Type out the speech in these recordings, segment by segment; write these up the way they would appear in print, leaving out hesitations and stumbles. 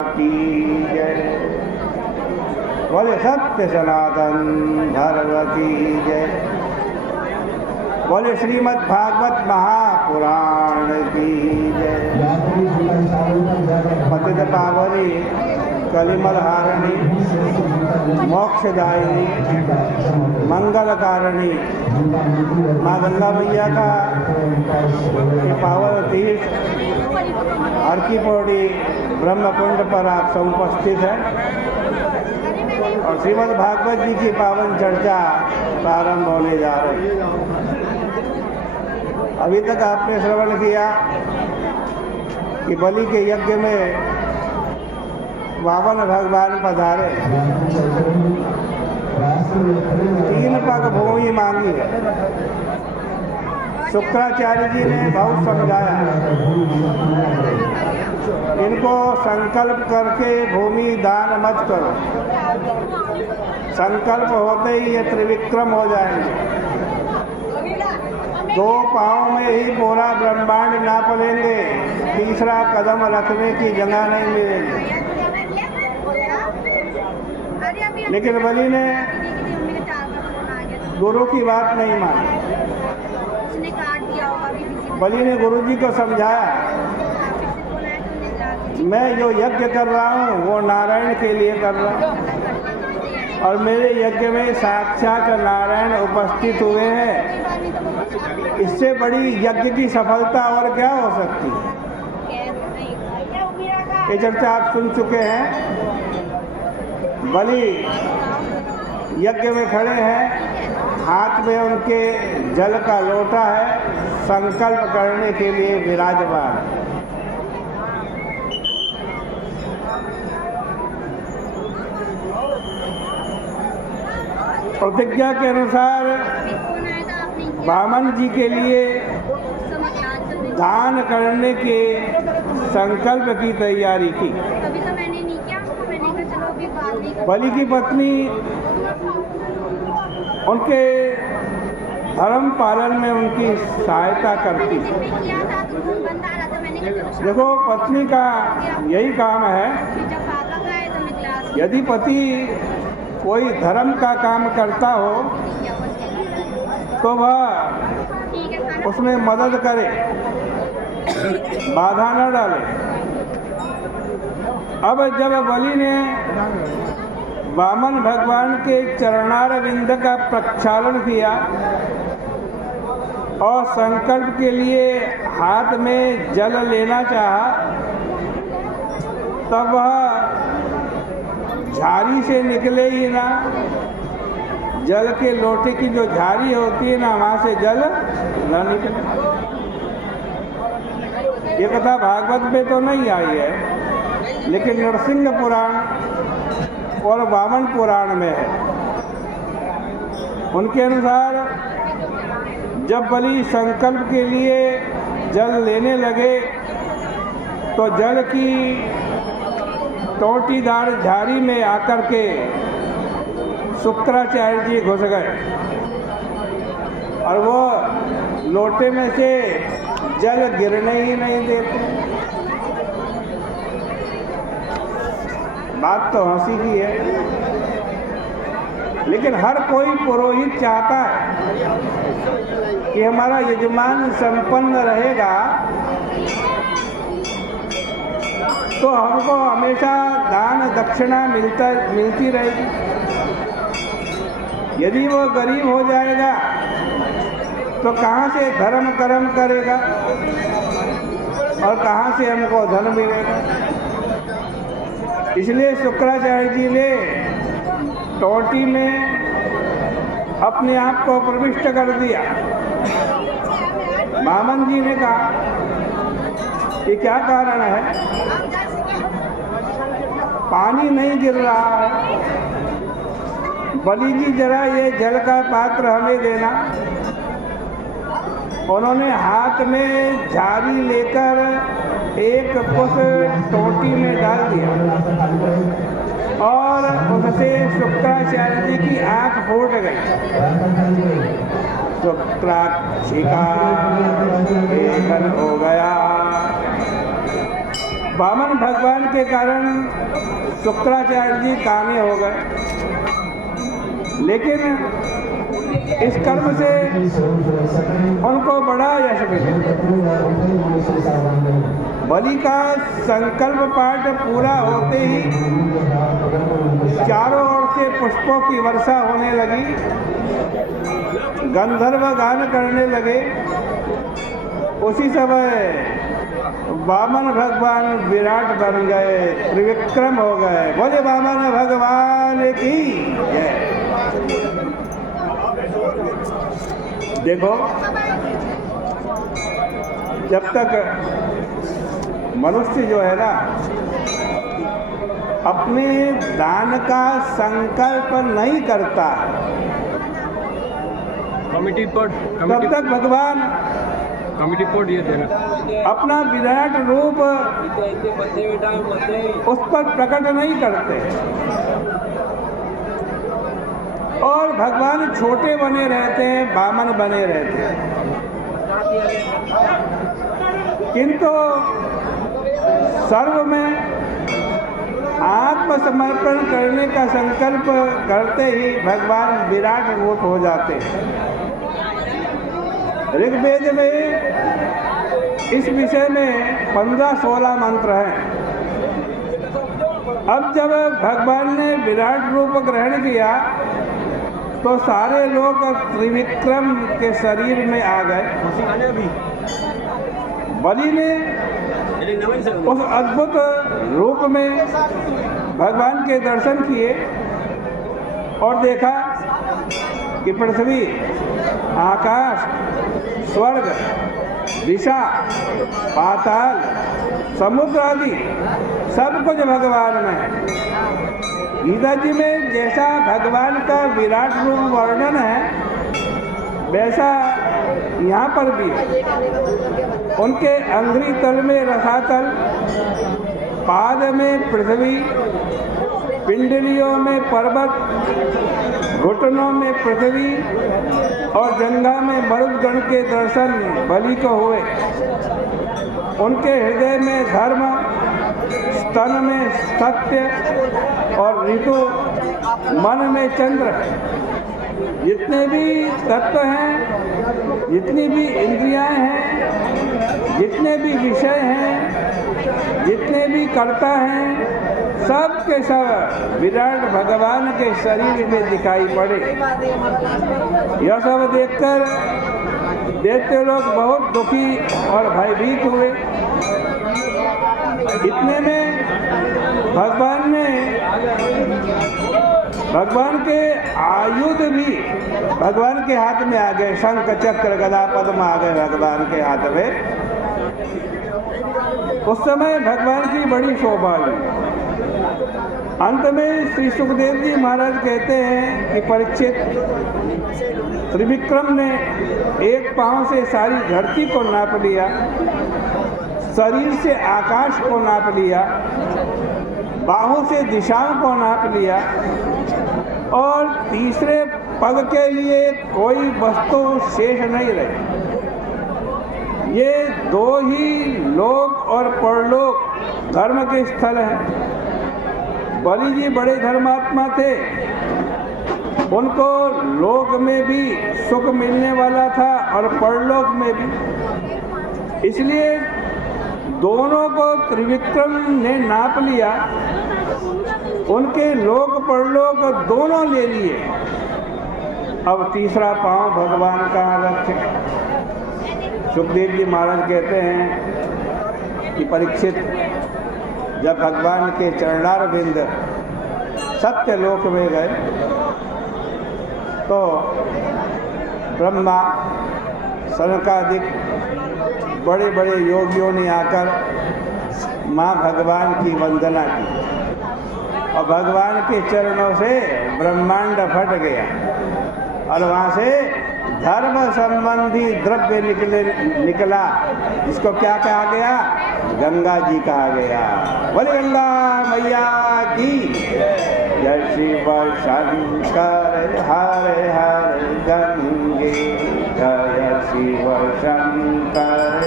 की जय। बोले सत्य सनातन धर्म की जय। बोले श्रीमद् भागवत महापुराण की जय। पतित पावनी कलिमल हारिणी मोक्षदायिनी मंगलकारिणी माँ गंगा मैया का ये पावन तीर्थ हर की पौड़ी ब्रह्मकुंड पर आप सब उपस्थित हैं और श्रीमद् भागवत जी की पावन चर्चा प्रारंभ होने जा रही है। अभी तक आपने श्रवण किया कि बलि के यज्ञ में वामन भगवान पधारे, 3 पग भूमि मांगी है। शुक्राचार्य जी ने बहुत समझाया, इनको संकल्प करके भूमि दान मत करो, संकल्प होते ही ये त्रिविक्रम हो जाएंगे, 2 पाँव में ही पूरा ब्रह्मांड नाप लेंगे, तीसरा कदम रखने की जगह नहीं मिलेगी। लेकिन बलि ने गुरु की बात नहीं मानी। बलि ने गुरु जी को समझाया, मैं जो यज्ञ कर रहा हूँ वो नारायण के लिए कर रहा हूँ और मेरे यज्ञ में साक्षात नारायण उपस्थित हुए हैं। इससे बड़ी यज्ञ की सफलता और क्या हो सकती है। ये चर्चा आप सुन चुके हैं। बलि यज्ञ में खड़े हैं, हाथ में उनके जल का लोटा है, संकल्प करने के लिए विराजमान। प्रतिज्ञा के अनुसार वामन जी के लिए दान करने के संकल्प की तैयारी की। बलि की पत्नी उनके धर्म पालन में उनकी सहायता करती। देखो, पत्नी का यही काम है, यदि पति कोई धर्म का काम करता हो तो वह उसमें मदद करे, बाधा न डाले। अब जब बलि ने वामन भगवान के चरणारविंद का प्रक्षालन किया और संकल्प के लिए हाथ में जल लेना चाहा, तब वह झारी से निकले ही ना, जल के लोटे की जो झारी होती है ना, वहाँ से जल न निकले। ये कथा भागवत में तो नहीं आई है, लेकिन नरसिंह पुराण और वामन पुराण में है। उनके अनुसार जब बलि संकल्प के लिए जल लेने लगे तो जल की टोटीदार झारी में आकर के शुक्राचार्य जी घुस गए और वो लोटे में से जल गिरने ही नहीं देते। बात तो हंसी की है, लेकिन हर कोई पुरोहित चाहता है कि हमारा यजमान संपन्न रहेगा तो हमको हमेशा दान दक्षिणा मिलती रहेगी। यदि वो गरीब हो जाएगा तो कहाँ से धर्म कर्म करेगा और कहाँ से हमको धन मिलेगा। इसलिए शुक्राचार्य जी ने टोटी में अपने आप को प्रविष्ट कर दिया। वामन जी ने कहा कि क्या कारण है, पानी नहीं गिर रहा है, बलि जी जरा ये जल का पात्र हमें देना। उन्होंने हाथ में झारी लेकर एक कुछ टोटी में डाल दिया और उससे शुक्राचार्य जी की आंख फूट गई। शुक्राक्षिका लेखन हो गया। वामन भगवान के कारण शुक्राचार्य जी काने हो गए, लेकिन इस कर्म से उनको बड़ा यश मिला। बलि का संकल्प पाठ पूरा होते ही चारों ओर से पुष्पों की वर्षा होने लगी, गंधर्व गान करने लगे। उसी समय वामन भगवान विराट बन गए, त्रिविक्रम हो गए। बोले वामन भगवान की जय। देखो, जब तक मनुष्य जो है ना अपने दान का संकल्प नहीं करता, तब तक भगवान कमिटी पोर्ट ये देना अपना विराट रूप उस पर प्रकट नहीं करते और भगवान छोटे बने रहते हैं, वामन बने रहते हैं। किंतु सर्व में आत्मसमर्पण करने का संकल्प करते ही भगवान विराट रूप हो जाते हैं। ऋग्वेद में इस विषय में 15-16 मंत्र हैं। अब जब भगवान ने विराट रूप ग्रहण किया तो सारे लोग त्रिविक्रम के शरीर में आ गए। बलि ने उस अद्भुत रूप में भगवान के दर्शन किए और देखा कि पृथ्वी, आकाश, स्वर्ग, दिशा, पाताल, समुद्र आदि सब कुछ भगवान में है। गीता जी में जैसा भगवान का विराट रूप वर्णन है, वैसा यहाँ पर भी उनके अंगुली तल में रसातल, पाद में पृथ्वी, पिंडलियों में पर्वत, घुटनों में पृथ्वी और जंघा में मरुदगण के दर्शन बलि को हुए। उनके हृदय में धर्म, स्तन में सत्य और ऋतु, मन में चंद्र। जितने भी तत्व हैं, जितनी भी इंद्रियां हैं, जितने भी विषय हैं, जितने भी कर्ता हैं, सब के सब विराट भगवान के शरीर में दिखाई पड़े। यह सब देखकर दैत्य लोग बहुत दुखी और भयभीत हुए। इतने में भगवान के आयुध भी भगवान के हाथ में आ गए। शंख, चक्र, गदा, पद्म आ गए भगवान के हाथ में। उस समय भगवान की बड़ी शोभा हुई। अंत में श्री सुखदेव जी महाराज कहते हैं कि परीक्षित, त्रिविक्रम ने एक पांव से सारी धरती को नाप लिया, शरीर से आकाश को नाप लिया, बाहों से दिशाओं को नाप लिया और तीसरे पग के लिए कोई वस्तु शेष नहीं रही। ये दो ही लोक और परलोक धर्म के स्थल हैं। बलि जी बड़े धर्मात्मा थे, उनको लोक में भी सुख मिलने वाला था और परलोक में भी। इसलिए दोनों को त्रिविक्रम ने नाप लिया, उनके लोक परलोक दोनों ले लिए। अब तीसरा पांव भगवान कहाँ रखे? सुखदेव जी महाराज कहते हैं कि परीक्षित, जब भगवान के चरणारविंद सत्य लोक में गए तो ब्रह्मा, सनकादिक बड़े बड़े योगियों ने आकर माँ भगवान की वंदना की और भगवान के चरणों से ब्रह्मांड फट गया और वहाँ से धर्म संबंधी द्रव्य निकला, जिसको क्या कहा गया? गंगा जी कहा गया। बोले गंगा मैया की जय। शिव शंकर हरे हरे गंगे, जय शिव शंकर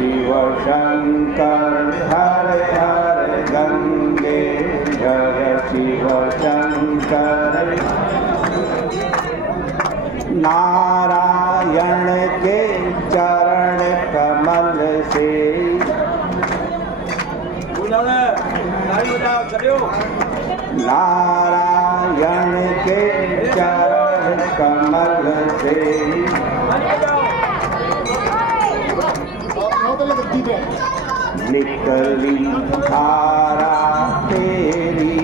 शिव शंकर हर हर गंगे जय शिव शंकर। नारायण के चरण कमल से नारायण के चरण कमल से निकली धारा तेरी,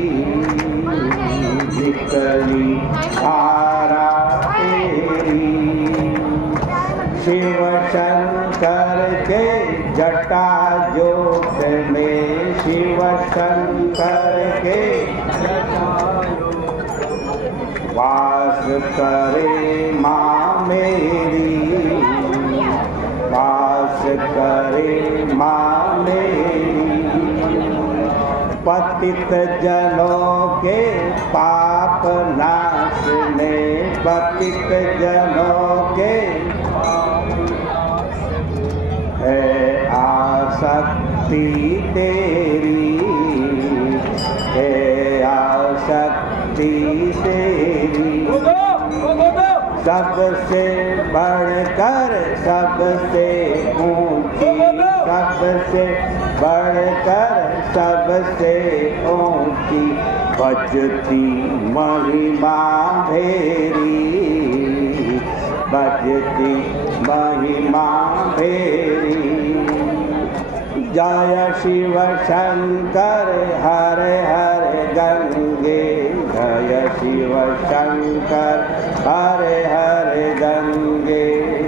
निकली धारा तेरी। शिव शंकर के जटा जोत में, शिव शंकर के वास करे माँ मेरी, वास करे माँ मेरी। पतित जनों के पाप नाशने, पतित जनों के है आसक्ति तेरी, है आसक्ति तेरी। सबसे बढ़कर सबसे ऊंची, सबसे बढ़कर सबसे ऊंची बजती महिमा भेरी, बजती महिमा भेरी। जय शिव शंकर हर हर गंगे, जय शिव शंकर हर हर